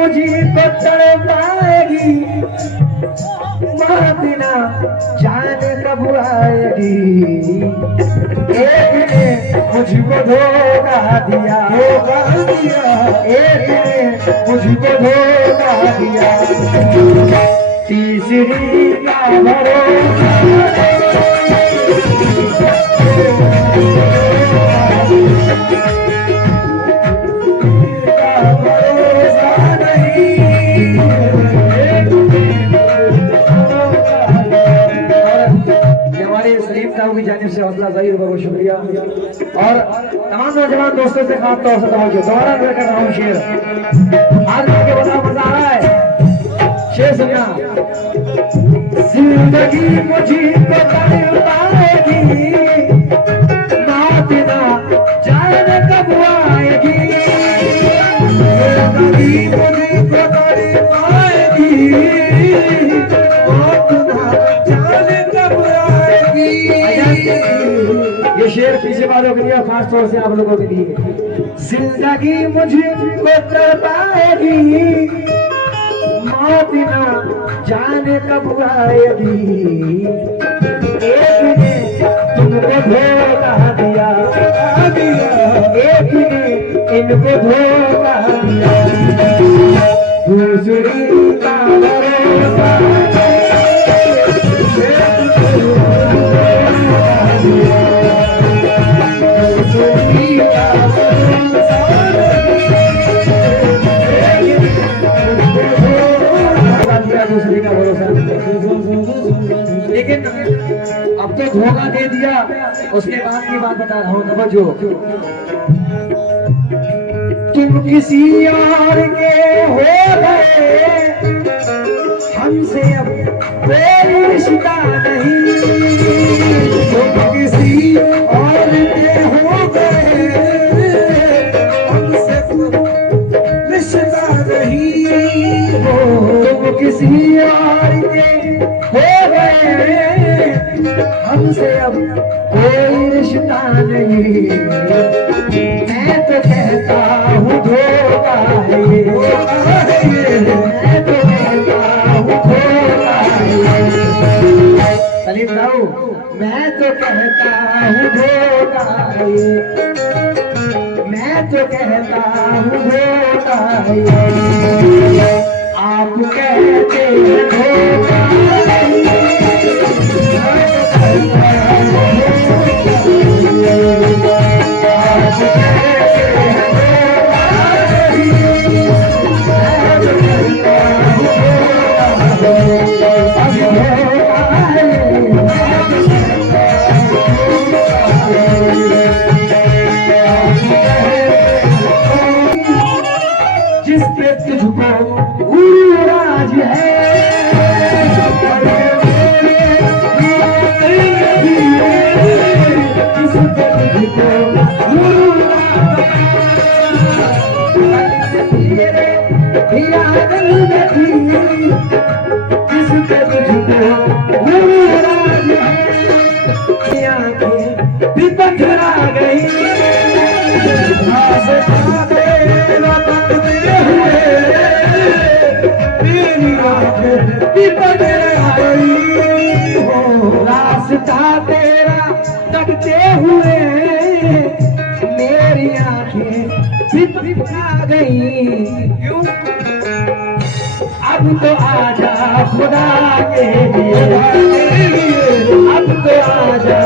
मुझे तो तड़पाएगी, माँ बिना जाने कब आएगी। एक ने मुझको धोखा दिया, एक ने मुझको धोखा दिया, तीसरी का भरोसा की जानिब से हौसला अफजाई बहुत शुक्रिया। और तमाम नौजवान दोस्तों से खास तौर से तवज्जो, दोबारा मैं कर रहा हूँ शेर, आज के बड़ा मजा आ रहा है। शेर सुनना। जिंदगी मुझको तड़पाएगी, मौत ना जाने कब आएगी। जिंदगी मुझको तड़पाएगी, मौत ना जाने कब आएगी। ये शेर पीछे वालों के लिए, खास तौर से आप लोगों के लिए। जिंदगी मुझको तड़पाएगी, मौत ना जाने कब आएगी। एक ने तुमको धोखा दिया, एक ने इनको धोखा दिया, दूसरी का भरोसा दूसरे का भरोसा। लेकिन अब तो धोखा दे दिया, उसके बाद की बात बता रहा हूँ, समझो। तुम किसी और के हो गए, हमसे अब कोई रिश्ता नहीं। तुम किसी और के हो गए, हमसे रिश्ता नहीं। तुम किसी और के हो गए, हमसे अब कोई रिश्ता नहीं। मैं तो कहता हूँ धोखा है, मैं तो कहता हूँ धोखा है। सलीम साहू, मैं तो कहता हूँ धोखा है, मैं तो कहता हूँ धोखा है। आप कहते हैं धोखा जिस पे तुझको राज है, जिस पे तुझको जिस पे तुझको राज है, आंखें भी पथरा गई। रास्ता तेरा तकते हुए मेरी आंखें बिखरा गई। अब तो आजा खुदा के लिए, अब तो आजा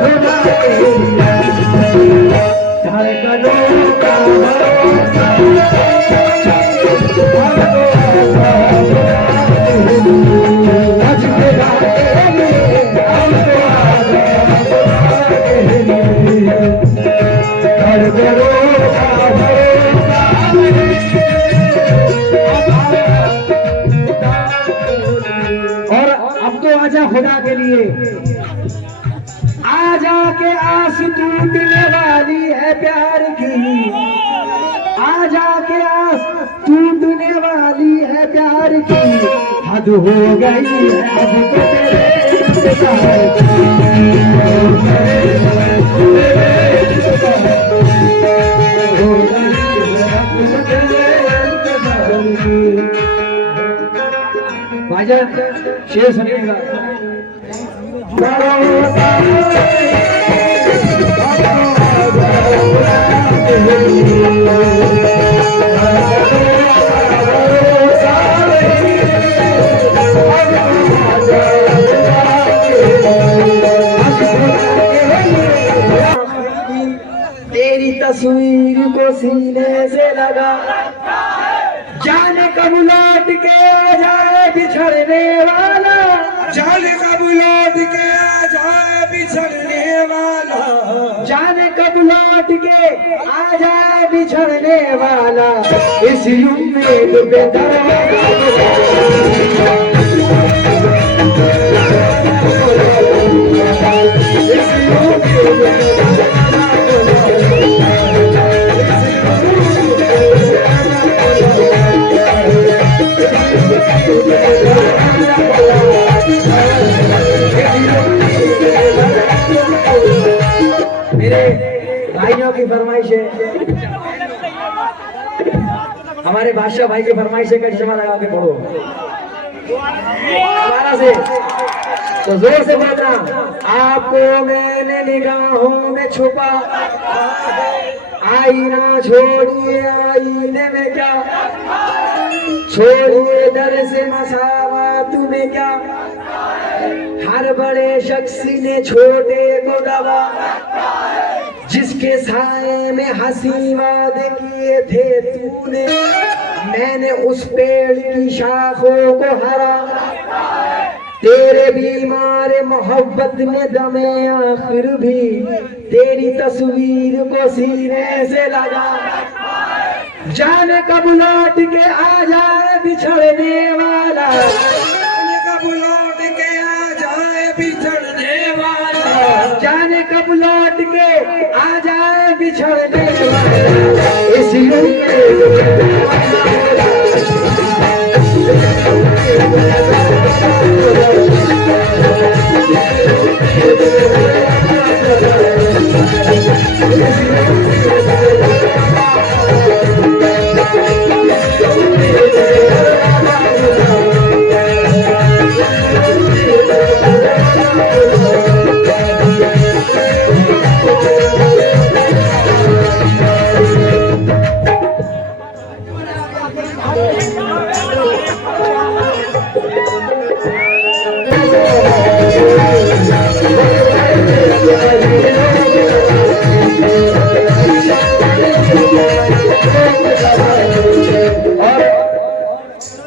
खुदा के लिए। धड़कनों का भरोसा खुदा के लिए। आजा के आस टूटने वाली है प्यार की, आजा के आस टूटने वाली है प्यार की। हद हो गई है अब तो तेरे इंतजार की। भाईजान शेर सुनिएगा। तेरी तस्वीर को सीने से लगा, जाने कब लौट के आ जाए बिछड़ने वाला, जाने कब लौट के आ जाए बिछड़ने वाला, जाने कब लौट के आ जाए बिछड़ने वाला, इस उम्मीद पे मेरे भाइयों की फरमाइश है, हमारे बादशाह भाई की फरमाइश है कि चश्मा लगा के पढ़ो दोबारा से, तो जोर से बोलना। आपको मैंने निगाहों में छुपा, आईना छोड़िए आईने में क्या, छोड़िए दर से मसावा तुम्हें क्या, हर बड़े शख्स ने छोटे को दबा, जिसके साए में हंसी वादे किए थे तूने, मैंने उस पेड़ की शाखों को हरा, तेरे बीमार मोहब्बत में दमे आखिर भी, तेरी तस्वीर को सीने से लगा, जाने कब लौट के आ जाए बिछड़ने वाला, जाने कब लौट के आ जाए बिछड़ने वाला, जाने कब लौट के आ जाए बिछड़ने वाला, इसलिए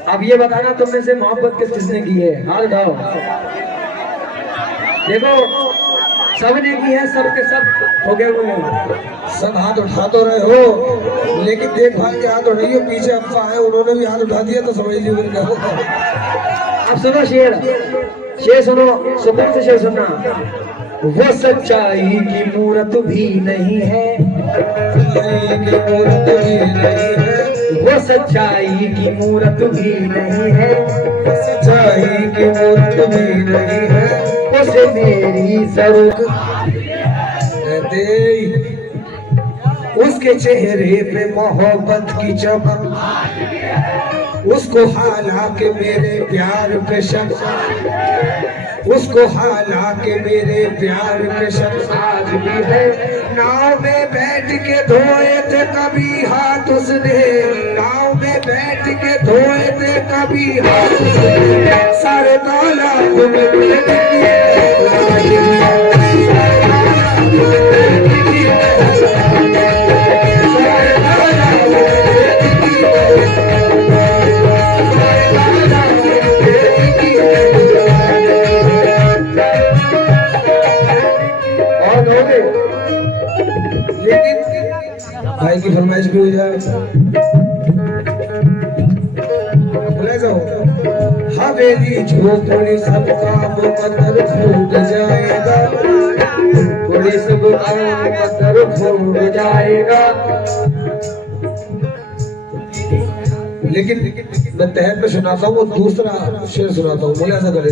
अब ये बताना तुम में से मोहब्बत किसने की है, हाथ उठाओ। देखो सबने की है, सबके सब हो गए हुए हैं, सब हाथ उठा तो रहे हो, लेकिन देख भाई के हाथ उठाइए, पीछे अब्बा है उन्होंने भी हाथ उठा दिया, तो समझ लीजिए फिर क्या होगा। अब सुनो शेर, शेर सुनो, सुकून से शेर सुनना। वो सच्चाई की मूरत भी नहीं है, वो सच्चाई की मूरत भी नहीं है, सच्चाई की मूरत भी नहीं है, उसे मेरी जरूरत, उसके चेहरे पे मोहब्बत की चमक, उसको हालांकि मेरे प्यार पे शक, उसको हालांकि मेरे प्यार पे शक आज भी है। नाव में बैठ के धोए थे कभी हाथ उसने, नाव में बैठ के धोए थे कभी हाथ उसने, सारे तालाब भाई की फरमाइश भी हो जाए, बोले जाओ। हवेली झोपड़ी सब काम मंदिर फूट जाएगा, बड़ी सब काम मंदिर फूट जाएगा। लेकिन मैं तहत में सुनाता हूँ, वो दूसरा शेर सुनाता हूँ, बोले ऐसा करे।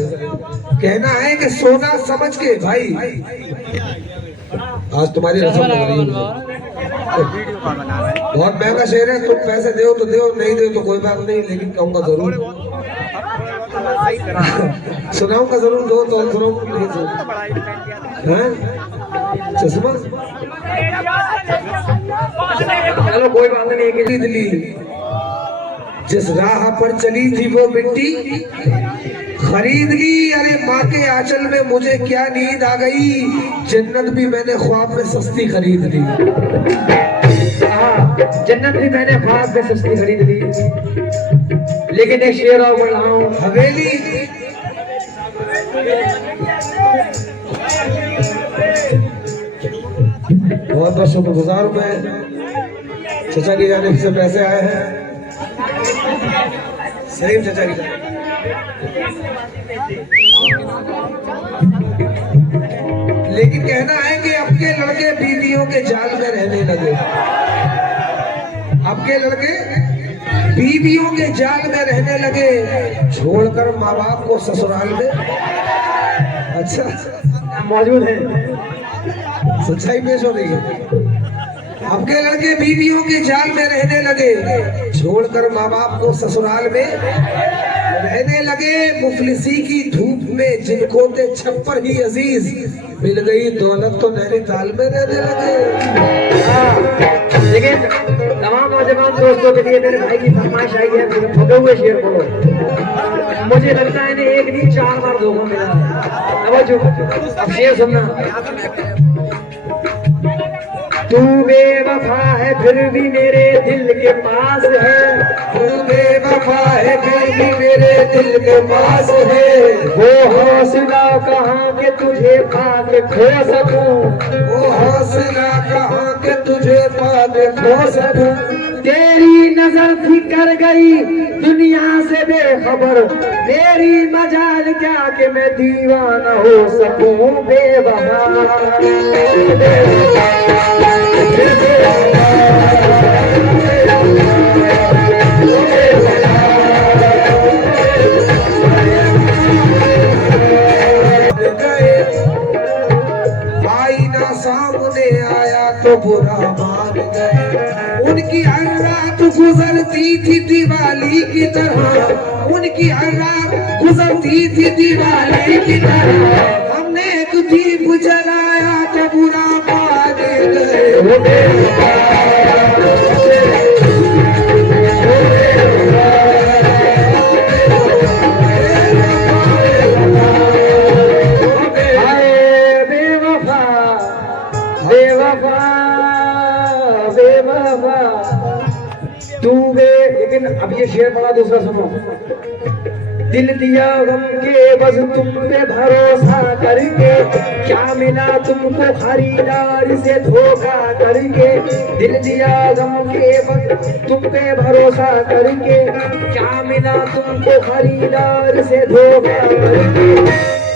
कहना है कि सोना समझ के भाई, आज तुम्हारी रस्म लग रही है, बहुत महंगा शेर है, तुम पैसे दो तो दो, नहीं दो तो कोई बात नहीं, लेकिन कहूंगा जरूर। सुनाऊंगा जरूर, दो तो सुनाऊंगा नहीं तो। हैं? चश्मा चलो कोई बात नहीं, खरीद ली। जिस राह पर चली थी वो मिट्टी खरीद ली। अरे माँ के आंचल में मुझे क्या नींद आ गई, जन्नत भी मैंने ख्वाब में सस्ती खरीद ली। जन्नत भी मैंने ख्वाब में सस्ती खरीद ली। लेकिन एक शेर और बोल रहा हूँ, हवेली बहुत बहुत शुक्रगुजार हूँ मैं, चचा की जाने से पैसे आए हैं। सही चचा की जाने। लेकिन कहना है कि अब के लड़के बीवियों के जाल में रहने लगे। अब के लड़के बीवियों के जाल में रहने लगे, छोड़कर माँ बाप को ससुराल में। अच्छा मौजूद है, सच्चाई पेश हो रही है। अब के लड़के बीवियों के जाल में रहने लगे, छोड़कर माँ बाप को ससुराल में रहने लगे। मुफलिसी की धूप में जिनको थे छप्पर ही अजीज, मिल गई दौलत तो नहरी ताल में रहने लगे। लेकिन तमाम नौजवान दोस्तों के लिए मेरे भाई की फरमाइश आई है, मुझे ठगे हुए शेर बोलो। मुझे लगता है इन्हें एक नहीं 4 बार धोखा मिला है। अब शेर सुनना। तू बेवफा है फिर भी मेरे दिल के पास है, तू बेवफा है फिर भी मेरे दिल के पास है। वो हौसला कहाँ के तुझे पाके खो सकूं, वो हौसला कहाँ के तुझे पाके खो सकूं। तेरी नजर थी कर गई दुनिया से बेखबर, मेरी मजाल क्या कि मैं दीवाना हो सकूं। बेवफा आईना सामने आया तो बुरा मान गए। उनकी हर रात गुजरती थी दिवाली की तरह, उनकी हर रात गुजरती थी दिवाली की तरह। हमने एक दीप जलाया तो बुरा मान गए। लेकिन अब ये शेर बड़ा दूसरा सुनो। दिल दिया गम के बस तुम पे भरोसा करके, क्या मिला तुमको खरीदार से धोखा करके। दिल दिया गम के बस तुम पे भरोसा करके, क्या मिला तुमको खरीदार से धोखा करके।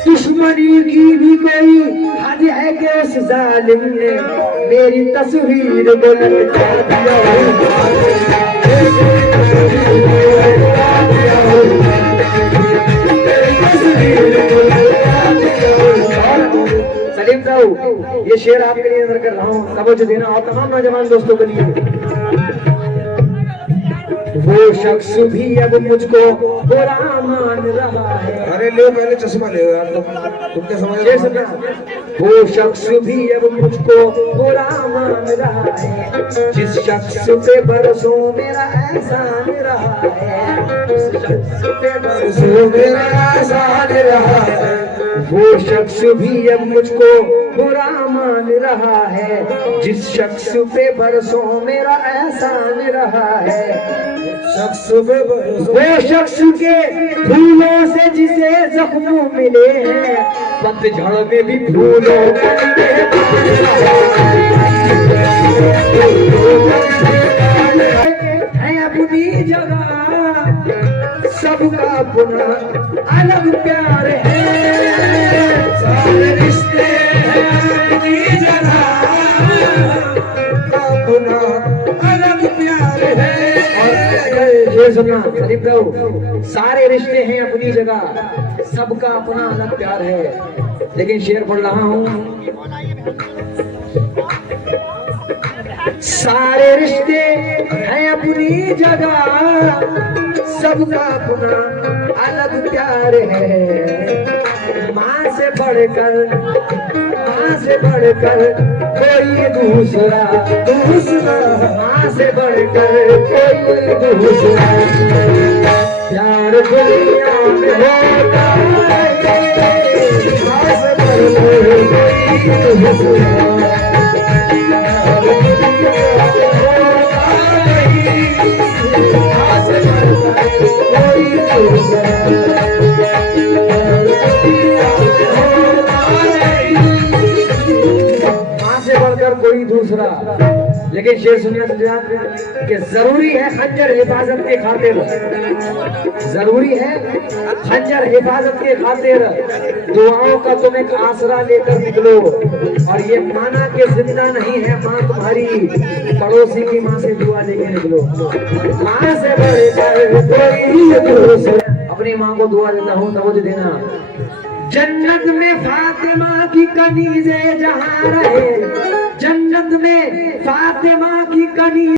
दुश्मनी की भी कोई हद है कि उस जालिम ने मेरी तस्वीर को लटका दिया। सलीम साहब ये शेर आपके लिए नजर कर रहा हूँ, तवज्जो देना और तमाम नौजवान दोस्तों के लिए। वो शख्स भी अब मुझको बुरा मान रहा है। अरे ले पहले चश्मा ले यार, तुम क्या समझ ये सुनना। वो शख्स भी अब मुझको बुरा मान रहा है, जिस शख्स पे बरसों मेरा एहसान रहा है। जिस शख्स पे बरसों मेरा एहसान रहा है, वो शख्स भी अब मुझको बुरा मान रहा है, जिस शख्स पे बरसों मेरा एहसान रहा है। शख्स पे वो शख्स के फूलों से जिसे जख्म मिले हैं, पतझड़ में भी फूलों है अपनी जगह, सबका अपना अलग प्यार है। सारे रिश्ते हैं अपनी जगह, अपना अलग प्यार है। ये सुनना सलीम भाई, सारे रिश्ते हैं अपनी जगह, सबका अपना अलग प्यार है। लेकिन शेर पढ़ रहा हूँ। सारे रिश्ते हैं अपनी जगह, सबका अपना अलग प्यार है। माँ से बढ़कर कोई दूसरा माँ से बढ़कर कोई दूसरा प्यार दुनिया में होता है। माँ से बढ़कर कोई दूसरा कोई दूसरा। लेकिन शेर सुनिए कि जरूरी है खंजर हिफाजत के खातिर, जरूरी है खंजर हिफाजत के खातिर। दुआओं का तुम एक आसरा लेकर निकलो, और ये माना कि जिंदा नहीं है माँ तुम्हारी, पड़ोसी की माँ से दुआ लेके निकलो। माँ से बढ़कर कोई दूसरा। अपनी माँ को दुआ देता हूँ, तवज्जो देना। जन्नत में फातिमा की कनीज़े जहाँ रहे, जन्नत में फातिमा की कनीज़